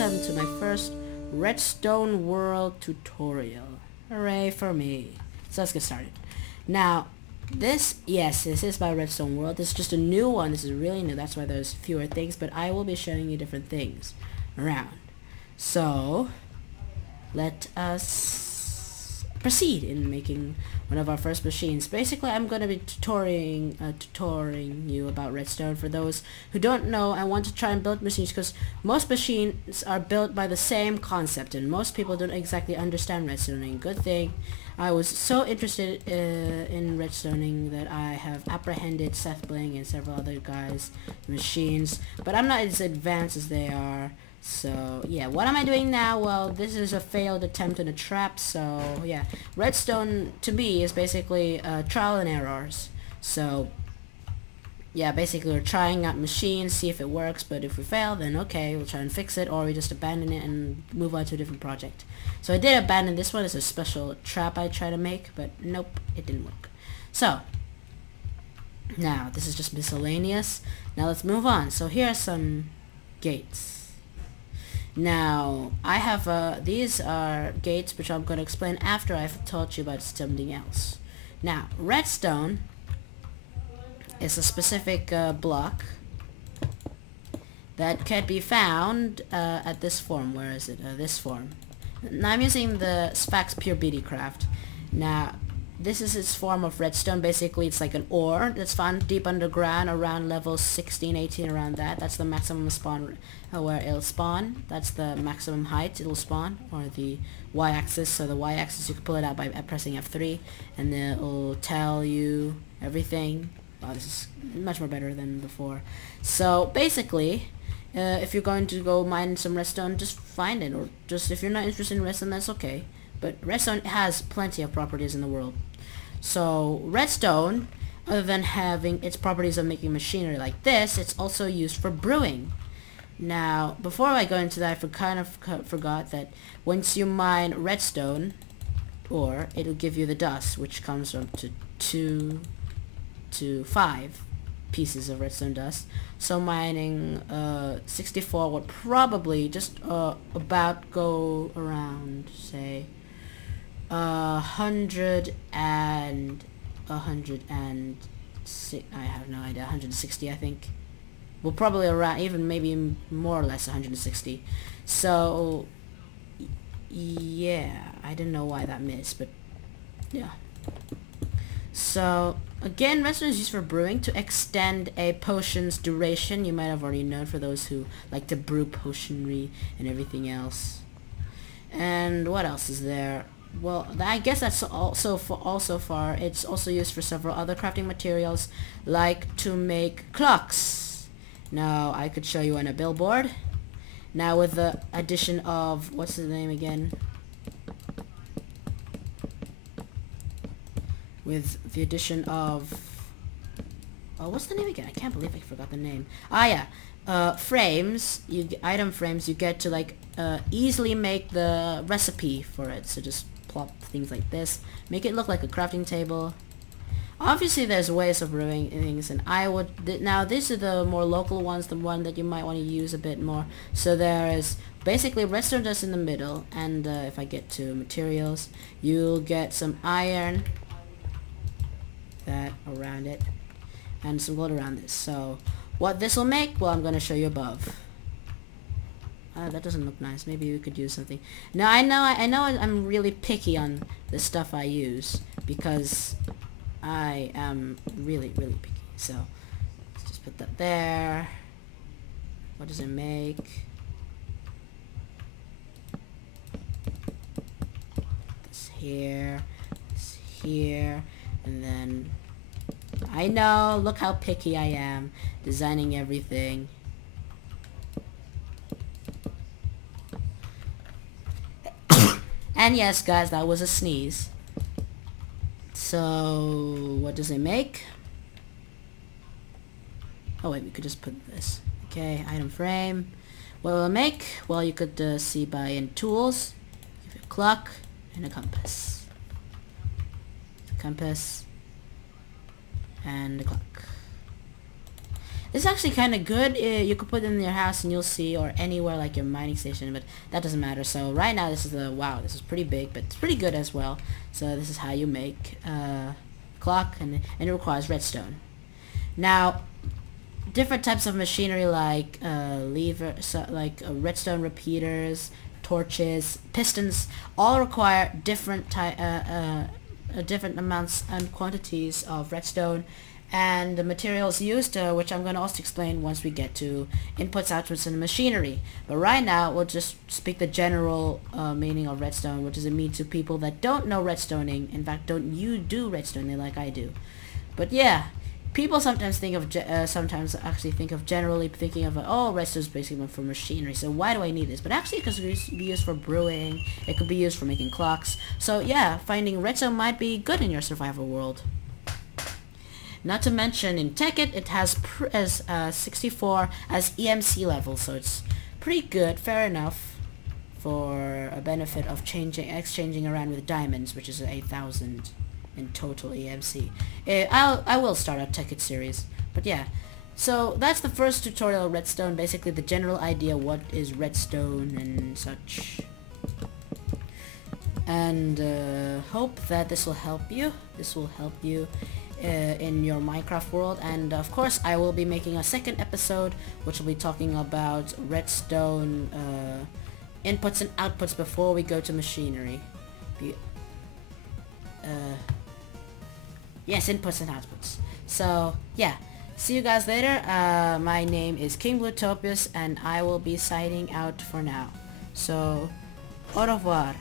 welcome to my first Redstone World tutorial. Hooray for me. So let's get started. Now, this is my Redstone World. This is just a new one. This is really new. That's why there's fewer things, but I will be showing you different things around. So, let us proceed in making one of our first machines. Basically, I'm going to be tutoring you about redstone. For those who don't know, I want to try and build machines because most machines are built by the same concept and most people don't exactly understand redstoning. Good thing I was so interested in redstoning that I have apprehended Seth Bling and several other guys' machines, but I'm not as advanced as they are. So yeah, what am I doing now? Well, this is a failed attempt in a trap. So yeah, redstone to me is basically trial and errors. So yeah, basically we're trying out machines, see if it works, but if we fail, then okay, we'll try and fix it, or we just abandon it and move on to a different project. So I did abandon this one. It's a special trap I try to make, but nope, it didn't work. So now this is just miscellaneous. Now let's move on. So here are some gates. Now, I have, these are gates which I'm going to explain after I've taught you about something else. Now, redstone is a specific block that can be found at this form. Where is it? This form. Now, I'm using the Sphax Pure Beauty Craft. Now, this is its form of redstone. Basically, it's like an ore that's found deep underground around level 16, 18, around that. That's the maximum spawn where it'll spawn. That's the maximum height it'll spawn, or the y-axis. So the y-axis, you can pull it out by pressing F3, and then it'll tell you everything. Wow, this is much more better than before. So basically, if you're going to go mine some redstone, just find it, or just if you're not interested in redstone, that's okay. But redstone has plenty of properties in the world. So redstone, other than having its properties of making machinery like this, it's also used for brewing. Now, before I go into that, I kind of forgot that once you mine redstone ore, it'll give you the dust, which comes from 2 to 5 pieces of redstone dust. So mining 64 would probably just about go around, say, 100 and 160. I have no idea. 160, I think. Well, probably around, even maybe more or less 160. So yeah, I don't know why that missed, but yeah. So again, redstone is used for brewing to extend a potion's duration. You might have already known, for those who like to brew potionry and everything else. And what else is there? Well, I guess that's also far. It's also used for several other crafting materials, like to make clocks. Now, I could show you on a billboard. Now, with the addition of, what's the name again? With the addition of, oh, what's the name again? I can't believe I forgot the name. Ah, yeah. Frames, item frames, you get to like easily make the recipe for it. So just plop things like this, make it look like a crafting table. Obviously there's ways of brewing things, and I would now these are the more local ones, the one that you might want to use a bit more. So there is basically redstone dust in the middle, and if I get to materials, you'll get some iron that around it and some gold around this. So what this will make, well, I'm going to show you above. That doesn't look nice. Maybe we could use something. Now I know I'm really picky on the stuff I use because I am really picky. So let's just put that there. What does it make? This here, and then I know. Look how picky I am designing everything. And yes, guys, that was a sneeze. So, what does it make? Oh wait, we could just put this. Okay, item frame. What will it make? Well, you could see by in tools. Give it a clock and a compass. Compass and a clock. This is actually kind of good. You could put it in your house and you'll see, or anywhere like your mining station, but that doesn't matter. So right now this is wow, this is pretty big, but it's pretty good as well. So this is how you make clock, and it requires redstone. Now, different types of machinery like redstone repeaters, torches, pistons, all require different different amounts and quantities of redstone, and the materials used, which I'm going to also explain once we get to inputs, outputs, and machinery. But right now, we'll just speak the general meaning of redstone, which is a mean to people that don't know redstoning. In fact, don't you do redstoning like I do. But yeah, people sometimes think of, generally thinking of, oh, redstone is basically meant for machinery, so why do I need this? But actually, it could be used for brewing, it could be used for making clocks. So yeah, finding redstone might be good in your survival world. Not to mention, in Tekkit, it has 64 as EMC level, so it's pretty good, fair enough, for a benefit of exchanging around with diamonds, which is 8,000 in total EMC. I will start a Tekkit series, but yeah. So that's the first tutorial of redstone, basically the general idea what is redstone and such. And hope that this will help you. This will help you in your Minecraft world, and of course I will be making a second episode which will be talking about redstone inputs and outputs before we go to machinery. Yes, inputs and outputs. So yeah, see you guys later. My name is King Bluetopius, and I will be signing out for now. So au revoir.